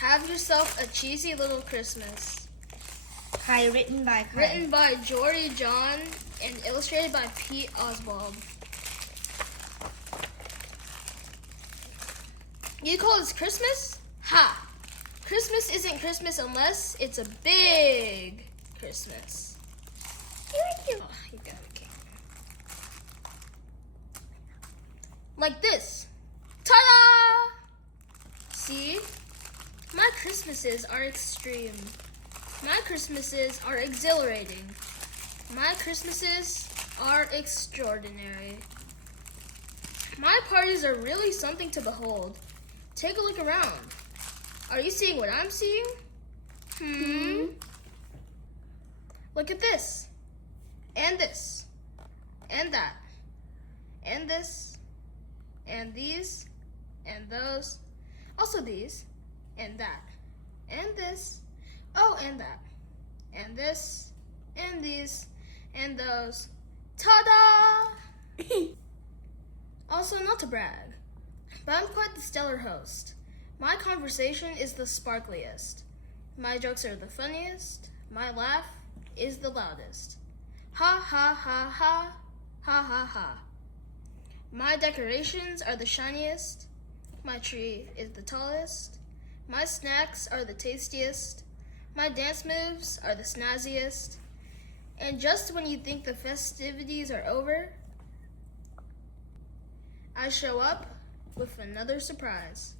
Have yourself a cheesy little Christmas. Kai, written by Kai. Written by Jory John and illustrated by Pete Oswald. You call this Christmas? Ha! Christmas isn't Christmas unless it's a big Christmas. Oh, you got it, King. Like this. Ta-da! See? My Christmases are extreme. My Christmases are exhilarating. My Christmases are extraordinary. My parties are really something to behold. Take a look around. Are you seeing what I'm seeing? Look at this. And this. And that. And this. And these. And those. Also these. And that. And this. Oh, and that. And this. And these. And those. Ta-da! Also, not to brag, but I'm quite the stellar host. My conversation is the sparkliest. My jokes are the funniest. My laugh is the loudest. Ha ha ha ha. Ha ha ha. My decorations are the shiniest. My tree is the tallest. My snacks are the tastiest. My dance moves are the snazziest. And just when you think the festivities are over, I show up with another surprise.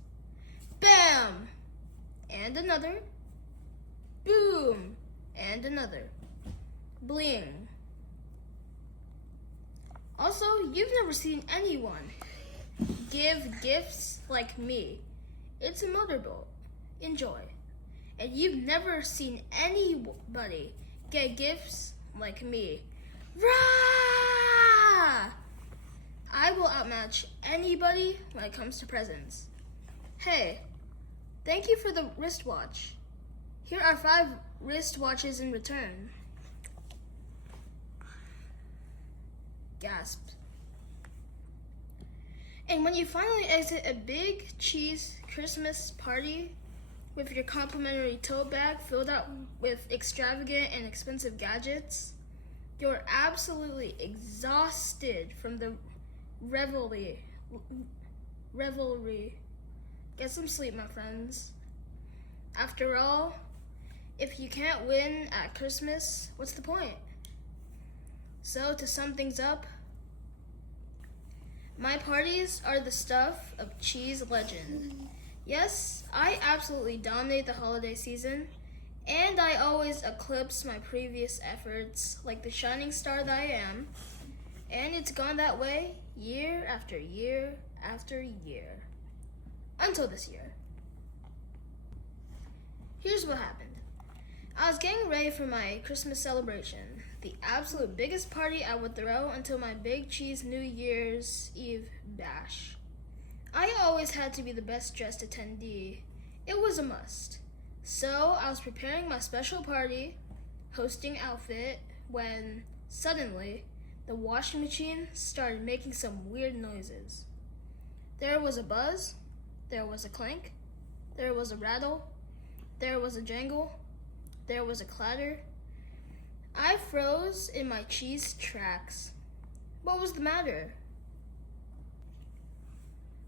Bam! And another. Boom! And another. Bling. Also, you've never seen anyone give gifts like me. It's a motorboat. Enjoy. And you've never seen anybody get gifts like me. Rah! I will outmatch anybody when it comes to presents. Hey, thank you for the wristwatch. Here are 5 wristwatches in return. Gasped. And when you finally exit a big cheese Christmas party with your complimentary tote bag filled out with extravagant and expensive gadgets, you're absolutely exhausted from the revelry. Get some sleep, my friends. After all, if you can't win at Christmas, what's the point? So, to sum things up, my parties are the stuff of cheese legend. Yes, I absolutely dominate the holiday season, and I always eclipse my previous efforts like the shining star that I am, and it's gone that way year after year after year. Until this year. Here's what happened. I was getting ready for my Christmas celebration, the absolute biggest party I would throw until my big cheese New Year's Eve bash. I always had to be the best dressed attendee. It was a must. So I was preparing my special party, hosting outfit, when suddenly the washing machine started making some weird noises. There was a buzz, there was a clank, there was a rattle, there was a jangle, there was a clatter. I froze in my cheese tracks. What was the matter?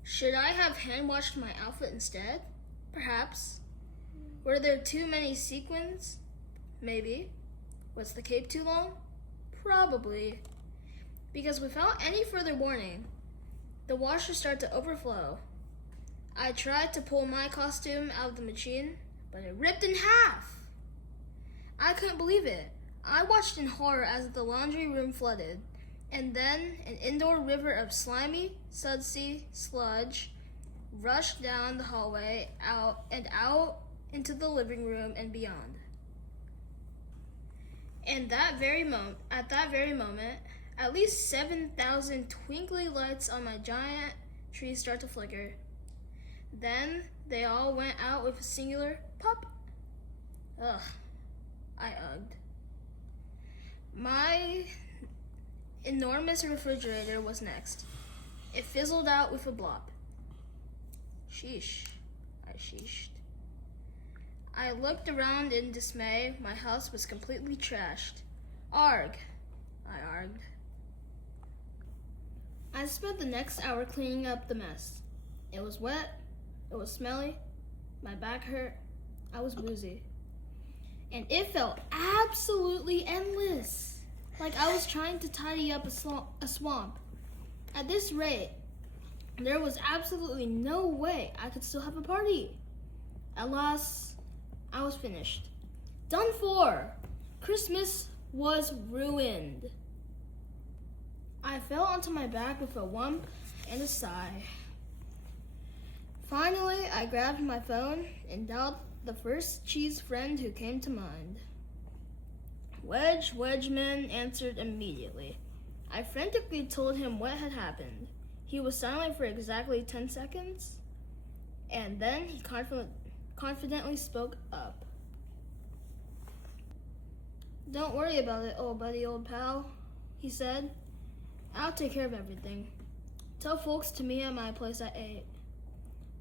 Should I have hand washed my outfit instead? Perhaps. Were there too many sequins? Maybe. Was the cape too long? Probably. Because without any further warning, the washer started to overflow. I tried to pull my costume out of the machine, but it ripped in half. I couldn't believe it. I watched in horror as the laundry room flooded, and then an indoor river of slimy, sudsy sludge rushed down the hallway, out into the living room and beyond. And at that very moment, at least 7,000 twinkly lights on my giant tree start to flicker. Then they all went out with a singular pop. Ugh, I ugged. My enormous refrigerator was next. It fizzled out with a blop. Sheesh, I sheeshed. I looked around in dismay. My house was completely trashed. Arg, I argued. I spent the next hour cleaning up the mess. It was wet, it was smelly, my back hurt, I was woozy. And it felt absolutely endless. Like I was trying to tidy up a swamp. At this rate, there was absolutely no way I could still have a party. At last, I was finished. Done for! Christmas was ruined. I fell onto my back with a whump and a sigh. Finally, I grabbed my phone and dialed the first cheese friend who came to mind. Wedgeman answered immediately. I frantically told him what had happened. He was silent for exactly 10 seconds, and then he confidently spoke up. Don't worry about it, old buddy, old pal, he said. I'll take care of everything. Tell folks to meet at my place at 8.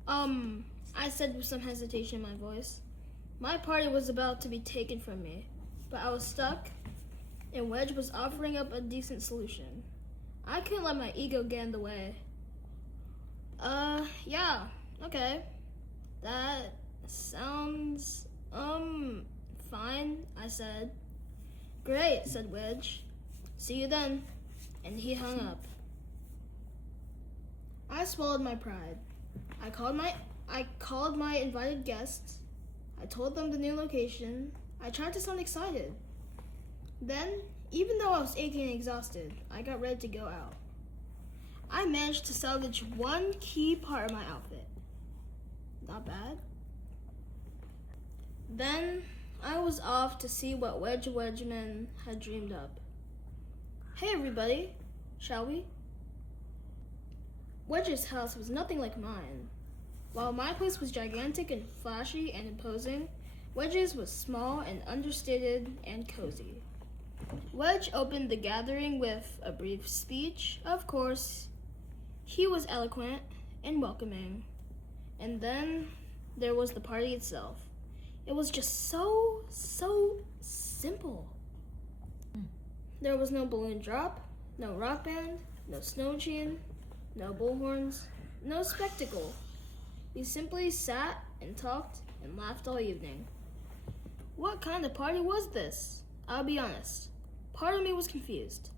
I said with some hesitation in my voice. My party was about to be taken from me, but I was stuck, and Wedge was offering up a decent solution. I couldn't let my ego get in the way. Yeah, okay. That sounds, fine, I said. Great, said Wedge. See you then. And he hung up. I swallowed my pride. I called my invited guests. I told them the new location. I tried to sound excited. Then, even though I was aching and exhausted, I got ready to go out. I managed to salvage one key part of my outfit. Not bad. Then, I was off to see what Wedgeman had dreamed up. Hey everybody, shall we? Wedge's house was nothing like mine. While my place was gigantic and flashy and imposing, Wedge's was small and understated and cozy. Wedge opened the gathering with a brief speech, of course. He was eloquent and welcoming. And then there was the party itself. It was just so simple. There was no balloon drop, no rock band, no snow machine, no bullhorns, no spectacle. We simply sat and talked and laughed all evening. What kind of party was this? I'll be honest. Part of me was confused.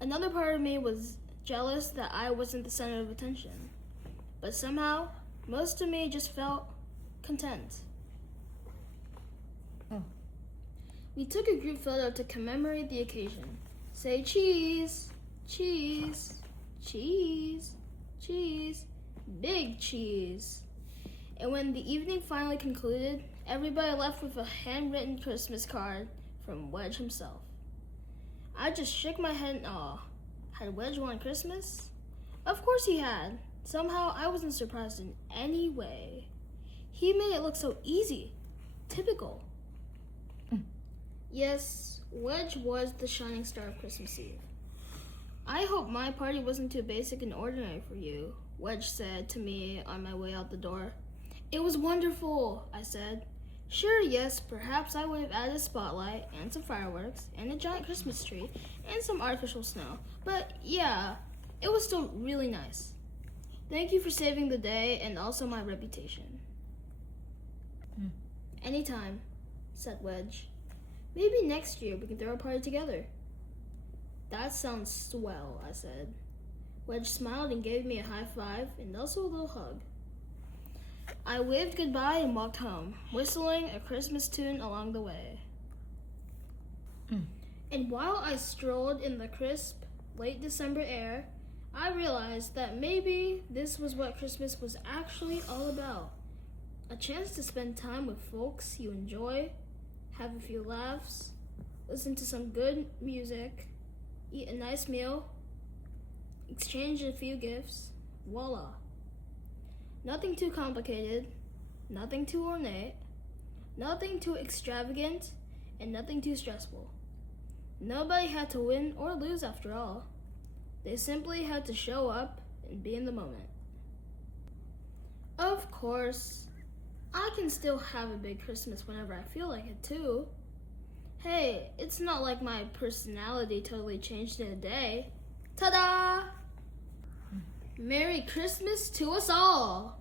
Another part of me was jealous that I wasn't the center of attention. But somehow, most of me just felt content. We took a group photo to commemorate the occasion. Say cheese, cheese, cheese, cheese, big cheese. And when the evening finally concluded, everybody left with a handwritten Christmas card from Wedge himself. I just shook my head in awe. Had Wedge won Christmas? Of course he had. Somehow I wasn't surprised in any way. He made it look so easy, typical. Yes, Wedge was the shining star of Christmas Eve. I hope my party wasn't too basic and ordinary for you, Wedge said to me on my way out the door. It was wonderful, I said. Sure, yes, perhaps I would have added a spotlight and some fireworks and a giant Christmas tree and some artificial snow. But yeah, it was still really nice. Thank you for saving the day and also my reputation. Anytime, said Wedge. Maybe next year we can throw a party together. That sounds swell, I said. Wedge smiled and gave me a high five and also a little hug. I waved goodbye and walked home, whistling a Christmas tune along the way. And while I strolled in the crisp, late December air, I realized that maybe this was what Christmas was actually all about. A chance to spend time with folks you enjoy, have a few laughs, listen to some good music, eat a nice meal, exchange a few gifts, voila. Nothing too complicated, nothing too ornate, nothing too extravagant, and nothing too stressful. Nobody had to win or lose after all. They simply had to show up and be in the moment. Of course, I can still have a big Christmas whenever I feel like it too. Hey, it's not like my personality totally changed in a day. Ta-da! Merry Christmas to us all!